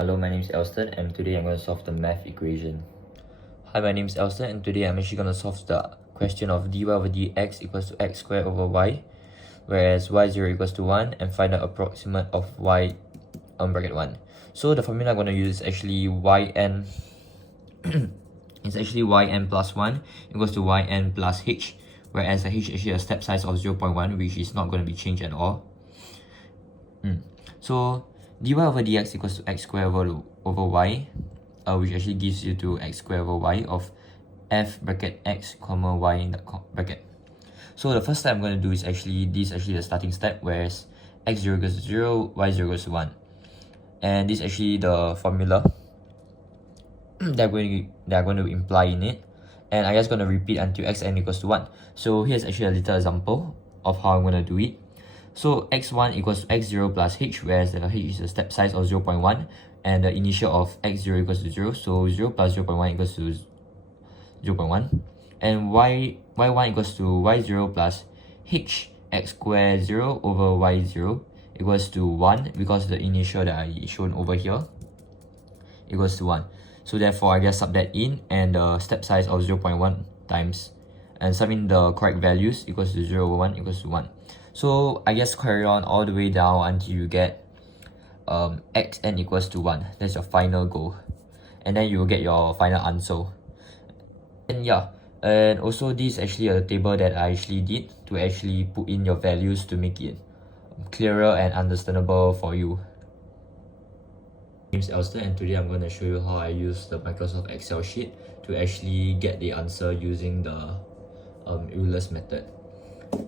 Hello, my name is Elston and today I'm going to solve the math equation. Hi, my name is Elston and today I'm actually going to solve the question of dy over dx equals to x squared over y, whereas y0 equals to 1, and find the approximate of y bracket 1. So the formula I'm going to use is actually yn it's actually yn plus 1 equals to yn plus h, whereas the h is actually a step size of 0.1, which is not going to be changed at all. So dy over dx equals to x squared over y, which actually gives you to x squared over y of f bracket x comma y in the bracket. So the first step I'm going to do is actually the starting step, whereas x0 equals to 0, y0 equals to 1. And this is actually the formula that are going to imply in it. And I'm just going to repeat until xn equals to 1. So here's actually a little example of how I'm going to do it. So x1 equals to x0 plus h, whereas the h is a step size of 0.1 and the initial of x0 equals to 0. So 0 plus 0.1 equals to 0.1. And y1 equals to y0 plus h x squared 0 over y0 equals to 1, because the initial that I shown over here equals to 1. So therefore I just sub that in, and the step size of 0.1 times and sub in the correct values equals to 0 over 1 equals to 1. So I just carry on all the way down until you get xn equals to 1. That's your final goal, and then you will get your final answer. And yeah, and also this is actually a table that I actually did to actually put in your values to make it clearer and understandable for you. My name is Elston and today I'm going to show you how I use the Microsoft Excel sheet to actually get the answer using the Euler's method.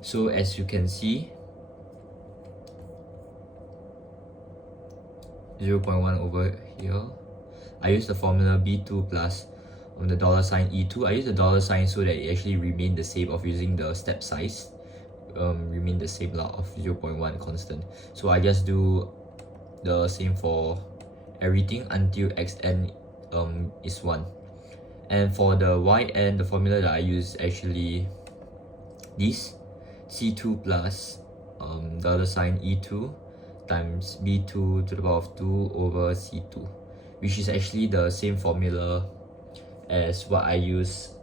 So as you can see, 0.1 over here, I use the formula b2 plus the dollar sign e2. I use the dollar sign so that it actually remain the same of using the step size, remain the same of 0.1 constant. So I just do the same for everything until xn is 1. And for the yn, the formula that I use actually this c2 plus the other sign e2 times b2 to the power of 2 over c2, which is actually the same formula as what I use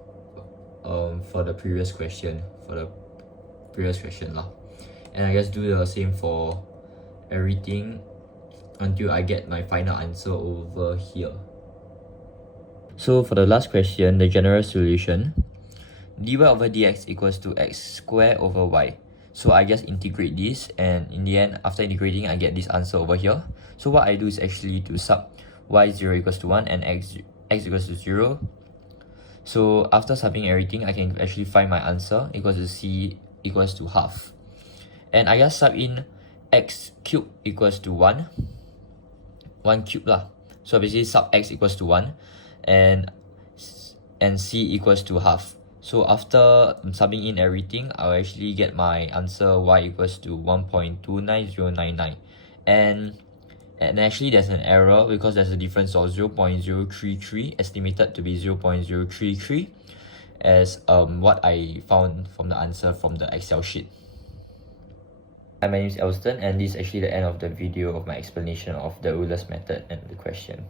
for the previous question and I just do the same for everything until I get my final answer over here. So for the last question, the general solution, dy over dx equals to x squared over y. So I just integrate this, and in the end, after integrating, I get this answer over here. So what I do is actually to sub y0 equals to 1 and x equals to 0. So after subbing everything, I can actually find my answer equals to c equals to half. And I just sub in x cubed equals to 1 cube lah. So basically sub x equals to 1 and c equals to half. So after subbing in everything, I'll actually get my answer y equals to 1.29099. And actually there's an error because there's a difference of 0.033 estimated to be 0.033 as what I found from the answer from the Excel sheet. Hi, my name is Elston and this is actually the end of the video of my explanation of the Euler's method and the question.